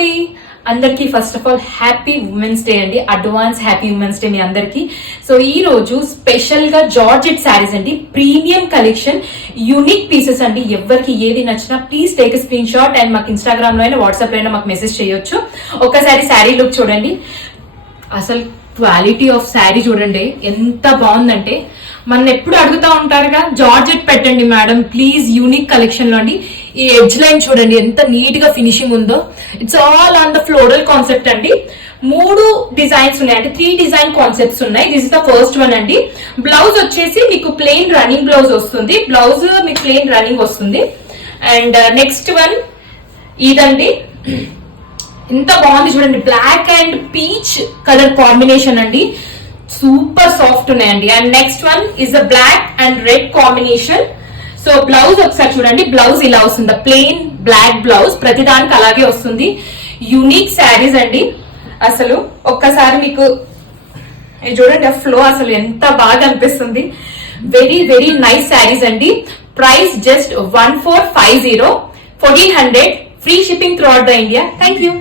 అండి అందరికి first of all happy women's day అండి, అడ్వాన్స్ హ్యాపీ ఉమెన్స్ డే మీ అందరికి. సో ఈ రోజు స్పెషల్ గా జార్జెట్ శారీస్ అండి, ప్రీమియం కలెక్షన్, యూనిక్ పీసెస్ అండి. ఎవరికి ఏది నచ్చినా please take screen shot and మాకు ఇన్స్టాగ్రామ్ లో అయినా వాట్సాప్ లో అయినా మాకు మెసేజ్ చేయొచ్చు. ఒకసారి శారీ లుక్ చూడండి, అసలు క్వాలిటీ ఆఫ్ శారీ చూడండి ఎంత బాగుందంటే. మన ఎప్పుడు అడుగుతా ఉంటారుగా జార్జెట్ పెట్టండి మేడం ప్లీజ్ యూనిక్ కలెక్షన్ లో అండి. ఈ ఎడ్జ్ లైన్ చూడండి ఎంత నీట్ గా ఫినిషింగ్ ఉందో. It's all on the floral concept అండి. 3 డిజైన్స్ ఉన్నాయి అంటే 3 డిజైన్ కాన్సెప్ట్స్ ఉన్నాయి. This is the first one అండి. బ్లౌజ్ వచ్చేసి మీకు ప్లెయిన్ రన్నింగ్ బ్లౌజ్ వస్తుంది, బ్లౌజ్ మీకు ప్లెయిన్ రన్నింగ్ వస్తుంది. అండ్ నెక్స్ట్ వన్ ఇదండి, ఎంత బాగుంది చూడండి, black and peach colour combination అండి, సూపర్ సాఫ్ట్ ఉన్నాయండి. And next one is the black and red combination. So blouse ఒకసారి చూడండి, బ్లౌజ్ ఇలా వస్తుంది, ప్లెయిన్ బ్లాక్ బ్లౌజ్, ప్రతిదానికి అలాగే వస్తుంది. యూనిక్ శారీస్ అండి. అసలు ఒక్కసారి మీకు చూడండి ఆ ఫ్లో అసలు ఎంత బాగా అనిపిస్తుంది. వెరీ వెరీ నైస్ శారీస్ అండి. Price just 1450, 1400, free shipping through out the India. Thank you.